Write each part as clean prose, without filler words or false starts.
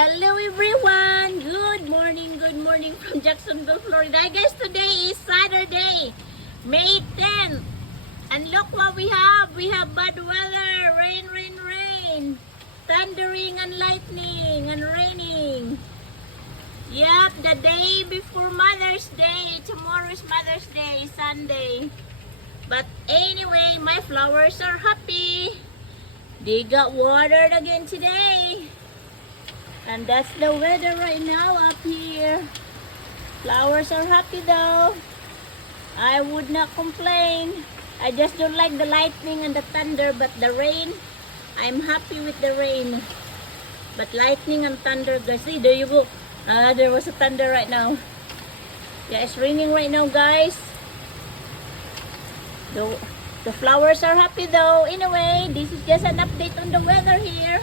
Hello everyone! Good morning from Jacksonville, Florida. Guys, today is Saturday, May 10th. And look what we have. We have bad weather. Rain. Thundering and lightning and raining. Yep, the day before Mother's Day. Tomorrow is Mother's Day, Sunday. But anyway, my flowers are happy. They got watered again today. And that's the weather right now up here. Flowers are happy though. I would not complain. I just don't like the lightning and the thunder, but the rain, I'm happy with the rain. But lightning and thunder, guys, see, there you go. There was a thunder right now. Yeah, it's raining right now, guys. The flowers are happy though. Anyway, this is just an update on the weather here.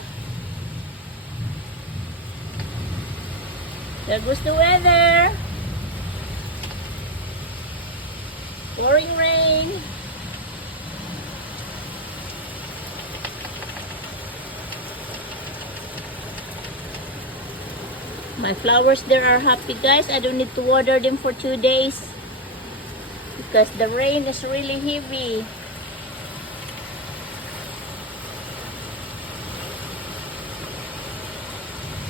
There goes the weather. Pouring rain. My flowers there are happy, guys. I don't need to water them for 2 days because the rain is really heavy.